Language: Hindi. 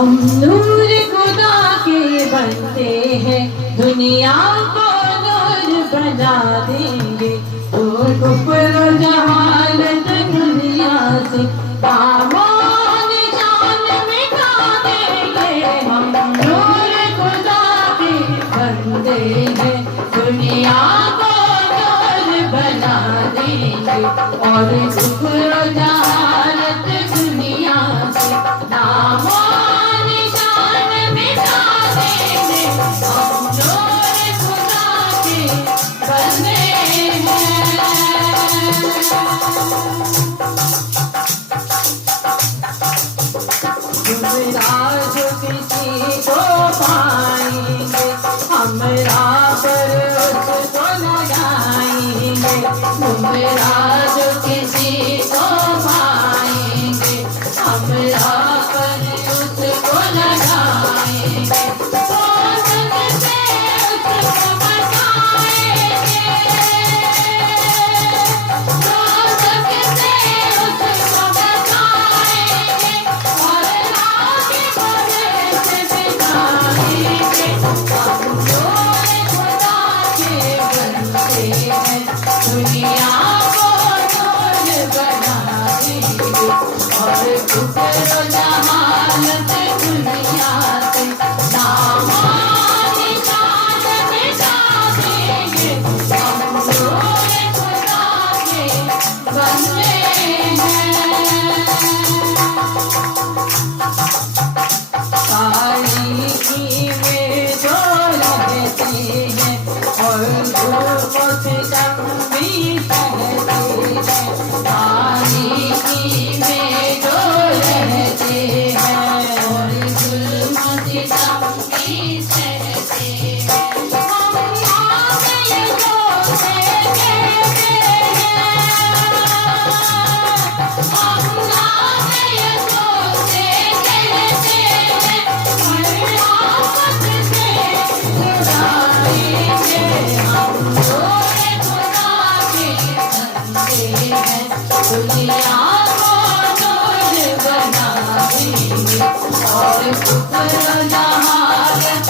हम नूर खुदा के बनते हैं, दुनिया को नूर बना देंगे। तो कुफ्र जहालत दुनिया से दामन जान मिटा देंगे। हम नूर खुदा के बनते हैं, दुनिया को नूर बना देंगे। और कुफ्र जहालत दुनिया से दामन जो किसी को पाएंगे, हमरा पर उसको लगाएंगे। मेरा जो किसी को पाएंगे, हमरा पर उसको लगाएंगे। दुनिया को नूर बना देंगे। और कुफ्र जहालत दुनिया से दामन जान मिटा देंगे। हम नूर खुदा के बंदे हैं। तारीकी में जो रहते हैं और धूप से भी सहते हैं। तारीकी में जो रहते हैं और जुल्म सितम भी सहते हैं। हम आगे जो कहते हैं, हम आगे जो कहते हैं, हर आफत से छुड़ाएंगे। हम दुनिया को नूर बना देंगे। और कुफ्र जहालत